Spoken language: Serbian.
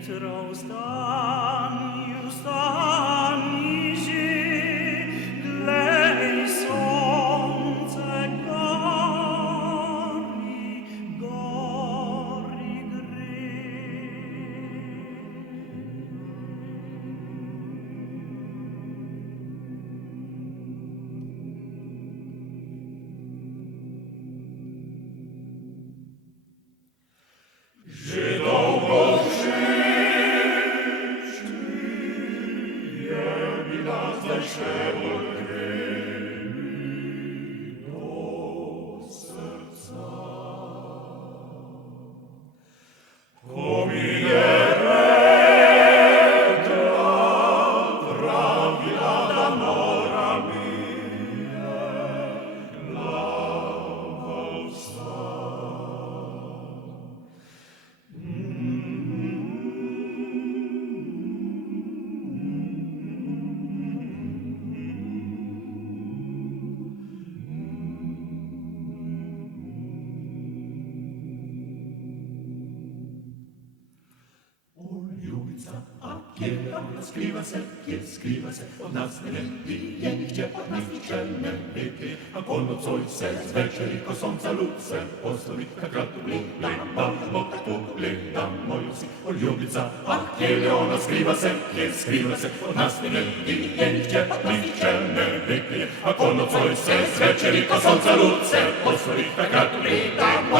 Вітром стані жі, глей сонце горі гри. Żydom Skriva se, od nas ne vije nigdzie, od nas niczemne wieki, a ponoc ojce z večeri ko sonca lud se postavi, takrat ugledamo, ugledamo si, o ljubica, je li ona skriva se, od nas ne vije nigdzie, od nas ničemne wieki, a ponoc ojce z večeri ko sonca lud se postavi, takrat ugledamo,